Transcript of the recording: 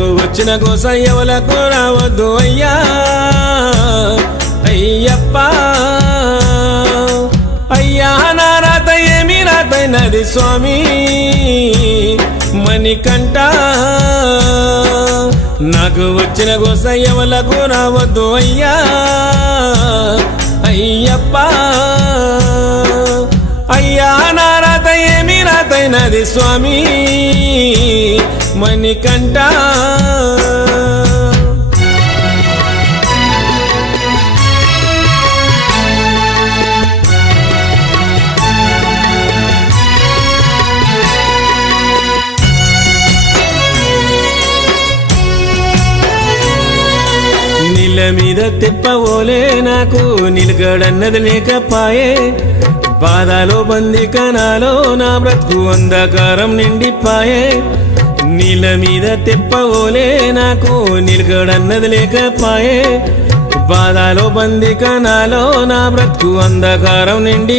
నాకు వచ్చిన కోస ఎవలకు రావద్దు అయ్యా అయ్యప్ప అయ్యా నా రాత ఏమి రాతైనది స్వామి మణికంఠ నాకు వచ్చిన కోస ఎవలకు రావద్దు అయ్యా అయ్యప్ప అయ్యా నా రాత ఏమి రాతైనది స్వామి మణికంఠ నీళ్ళ మీద తెప్పవోలే నాకు నిలకడన్నది లేకపాయే బాధలో బందికనాలో నా బ్రతుకు అంధకారం నిండిపాయే నీళ్ళ మీద తెప్పవోలే నాకు నిలకడన్నది లేకపాయే బాధలో బందికనాలో నా బ్రతుకు అంధకారం నిండిపాయే